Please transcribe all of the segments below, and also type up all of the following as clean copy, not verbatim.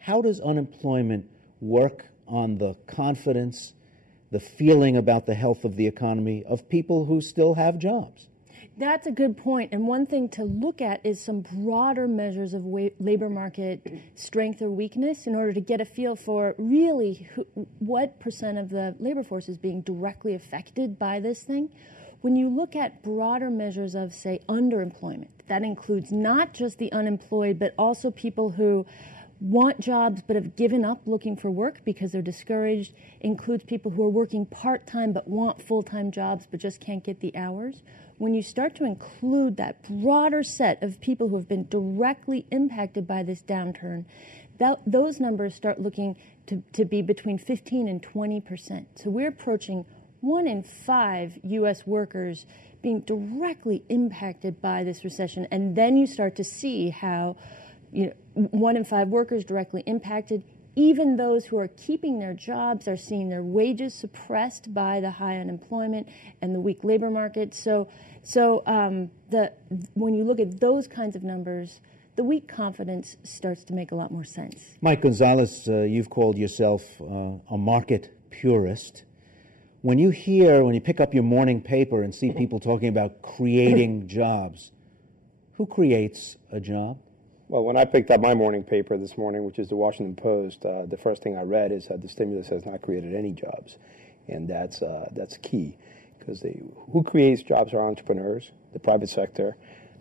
How does unemployment work on the confidence, the feeling about the health of the economy of people who still have jobs? That's a good point. And one thing to look at is some broader measures of labor market strength or weakness in order to get a feel for really what percent of the labor force is being directly affected by this thing. When you look at broader measures of, say, underemployment, that includes not just the unemployed, but also people who want jobs but have given up looking for work because they're discouraged, includes people who are working part-time but want full-time jobs but just can't get the hours. When you start to include that broader set of people who have been directly impacted by this downturn, those numbers start looking to be between 15 and 20%. So we're approaching 1 in 5 U.S. workers being directly impacted by this recession. And then you start to see how 1 in 5 workers directly impacted. Even those who are keeping their jobs are seeing their wages suppressed by the high unemployment and the weak labor market. So when you look at those kinds of numbers, the weak confidence starts to make a lot more sense. Mike Gonzalez, you've called yourself a market purist. When you pick up your morning paper and see people talking about creating jobs, who creates a job? Well, when I picked up my morning paper this morning, which is the Washington Post, the first thing I read is the stimulus has not created any jobs, and that's key, because who creates jobs are entrepreneurs, the private sector,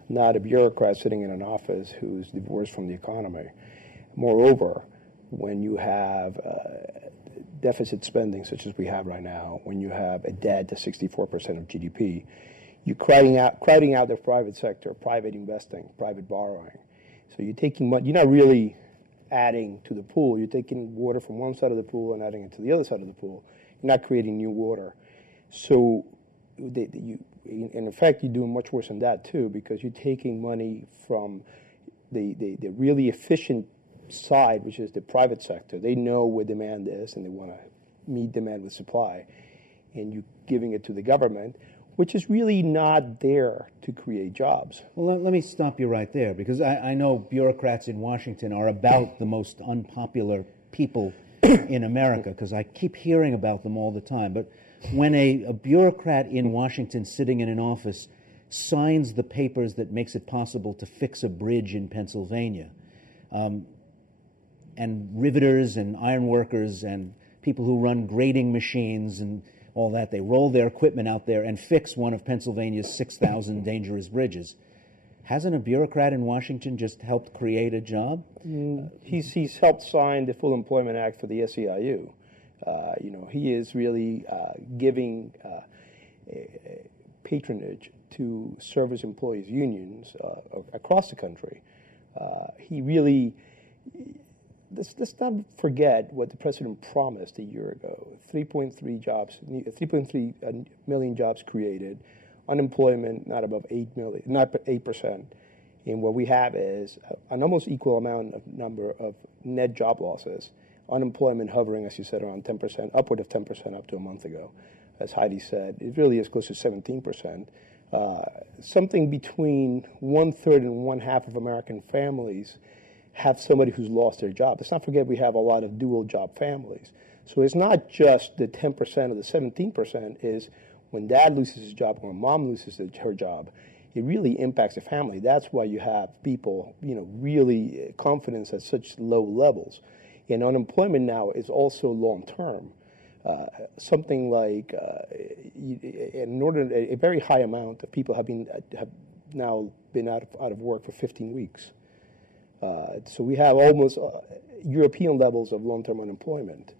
not a bureaucrat sitting in an office who's divorced from the economy. Moreover, when you have deficit spending such as we have right now, when you have a debt to 64% of GDP, you're crowding out the private sector, private investing, private borrowing. So you're taking money, you're not really adding to the pool. You're taking water from one side of the pool and adding it to the other side of the pool. You're not creating new water. So in effect, you're doing much worse than that too, because you're taking money from the really efficient side, which is the private sector. They know where demand is and they want to meet demand with supply. And you're giving it to the government, which is really not there to create jobs. Well, let me stop you right there, because I know bureaucrats in Washington are about the most unpopular people in America, because I keep hearing about them all the time. But when a bureaucrat in Washington sitting in an office signs the papers that makes it possible to fix a bridge in Pennsylvania, and riveters and iron workers and people who run grading machines and all that, they roll their equipment out there and fix one of Pennsylvania's 6,000 dangerous bridges. Hasn't a bureaucrat in Washington just helped create a job? He's helped sign the Full Employment Act for the SEIU. He is really giving patronage to service employees unions across the country. He really... Let's not forget what the president promised a year ago. 3.3 million jobs created, unemployment not above 8%. And what we have is an almost equal number of net job losses. Unemployment hovering, as you said, around 10%, upward of 10% up to a month ago. As Heidi said, it really is close to 17%. Something between 1/3 and 1/2 of American families have somebody who's lost their job. Let's not forget we have a lot of dual job families. So it's not just the 10% or the 17%, is when dad loses his job or when mom loses her job, it really impacts the family. That's why you have people, really confidence at such low levels. And unemployment now is also long-term. Something like a very high amount of people have now been out of work for 15 weeks. So we have almost European levels of long-term unemployment.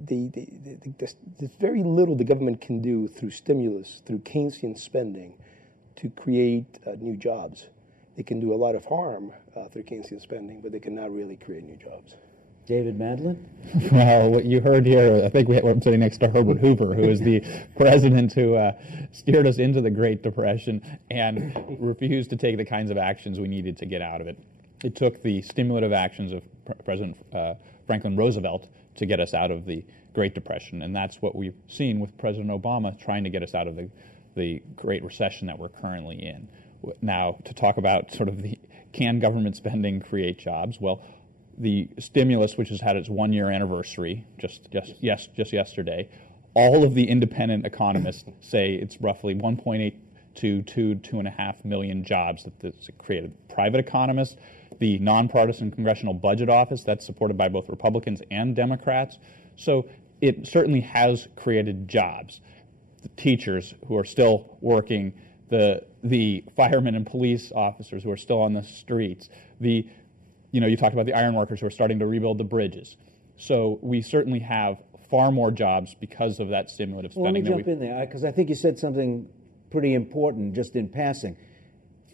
There's very little the government can do through stimulus, through Keynesian spending, to create new jobs. They can do a lot of harm through Keynesian spending, but they cannot really create new jobs. David Madland? Well, what you heard here, I think we're sitting next to Herbert Hoover, who is the president who steered us into the Great Depression and refused to take the kinds of actions we needed to get out of it. It took the stimulative actions of President Franklin Roosevelt to get us out of the Great Depression, and that's what we've seen with President Obama trying to get us out of the Great Recession that we're currently in. Now, to talk about sort of can government spending create jobs, well, the stimulus, which has had its 1-year anniversary just yesterday, all of the independent economists say it's roughly 1.8 to 2.5 million jobs that this created. Private economists, the nonpartisan Congressional Budget Office, that's supported by both Republicans and Democrats. So it certainly has created jobs. The teachers who are still working, the firemen and police officers who are still on the streets, you talked about the iron workers who are starting to rebuild the bridges. So we certainly have far more jobs because of that stimulative spending. Well, let me jump in there, because I think you said something pretty important just in passing.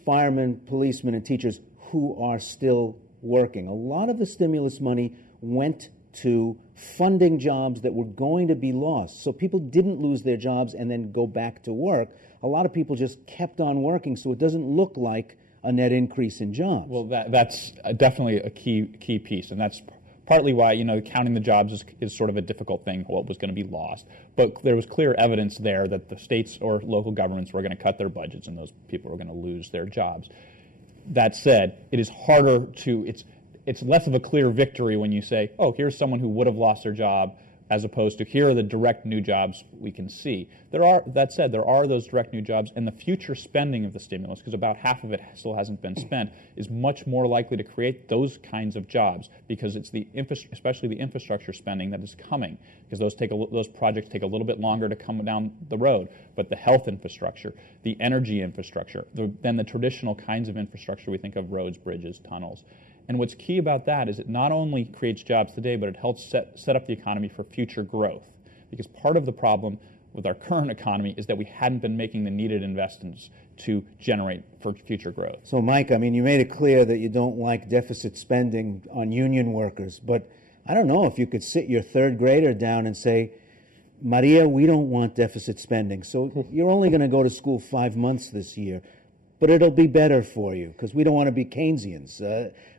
Firemen, policemen, and teachers who are still working. A lot of the stimulus money went to funding jobs that were going to be lost. So people didn't lose their jobs and then go back to work. A lot of people just kept on working, so it doesn't look like a net increase in jobs. Well, that's definitely a key piece, and that's partly why, counting the jobs is sort of a difficult thing, what was going to be lost. But there was clear evidence there that the states or local governments were going to cut their budgets and those people were going to lose their jobs. That said, it is harder it's less of a clear victory when you say, oh, here's someone who would have lost their job, as opposed to here are the direct new jobs we can see. That said, there are those direct new jobs, and the future spending of the stimulus, because about half of it still hasn't been spent, is much more likely to create those kinds of jobs, because it's especially the infrastructure spending that is coming, because those projects take a little bit longer to come down the road. But the health infrastructure, the energy infrastructure, then the traditional kinds of infrastructure we think of, roads, bridges, tunnels. And what's key about that is it not only creates jobs today, but it helps set up the economy for future growth. Because part of the problem with our current economy is that we hadn't been making the needed investments to generate for future growth. So, Mike, you made it clear that you don't like deficit spending on union workers, but I don't know if you could sit your third grader down and say, Maria, we don't want deficit spending, so you're only going to go to school 5 months this year. But it'll be better for you, because we don't want to be Keynesians.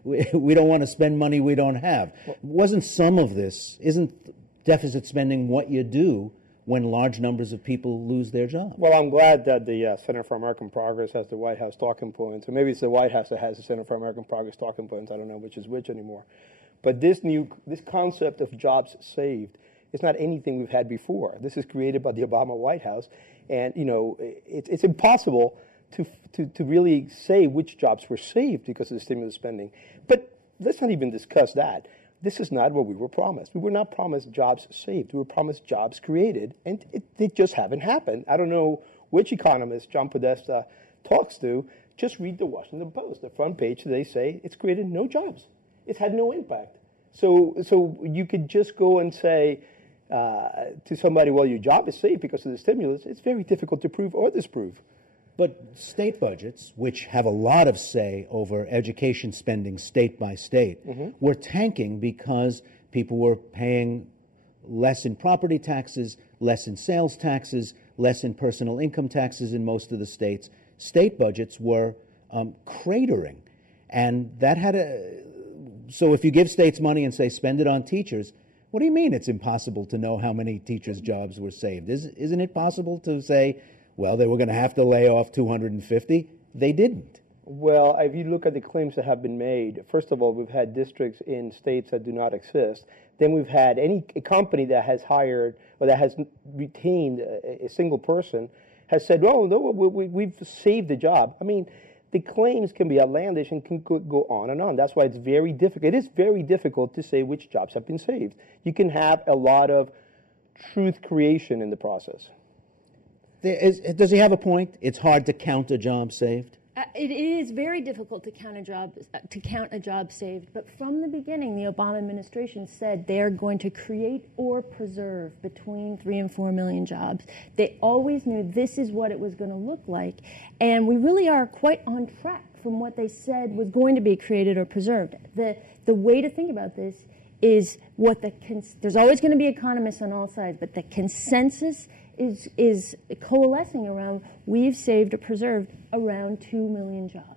We don't want to spend money we don't have. Isn't deficit spending what you do when large numbers of people lose their jobs? Well, I'm glad that the Center for American Progress has the White House talking points, or maybe it's the White House that has the Center for American Progress talking points. I don't know which is which anymore. But this concept of jobs saved is not anything we've had before. This is created by the Obama White House, and it's impossible to really say which jobs were saved because of the stimulus spending. But let's not even discuss that. This is not what we were promised. We were not promised jobs saved. We were promised jobs created, and they just haven't happened. I don't know which economist John Podesta talks to. Just read the Washington Post. The front page, they say it's created no jobs. It's had no impact. So you could just go and say to somebody, well, your job is saved because of the stimulus. It's very difficult to prove or disprove. But state budgets, which have a lot of say over education spending state by state, were tanking because people were paying less in property taxes, less in sales taxes, less in personal income taxes in most of the states. State budgets were cratering. And that had so if you give states money and say spend it on teachers, what do you mean it's impossible to know how many teachers' jobs were saved? Isn't it possible to say, well, they were going to have to lay off 250. They didn't. Well, if you look at the claims that have been made, first of all, we've had districts in states that do not exist. Then we've had a company that has hired or that has retained a single person has said, oh, no, we've saved the job. The claims can be outlandish and can go on and on. That's why it's very difficult. It is very difficult to say which jobs have been saved. You can have a lot of truth creation in the process. Does he have a point? It's hard to count a job saved? It is very difficult to count a job saved, but from the beginning, the Obama administration said they are going to create or preserve between 3 and 4 million jobs. They always knew this is what it was going to look like, and we really are quite on track from what they said was going to be created or preserved. The way to think about this is there's always going to be economists on all sides, but the consensus is coalescing around we've saved or preserved around 2 million jobs.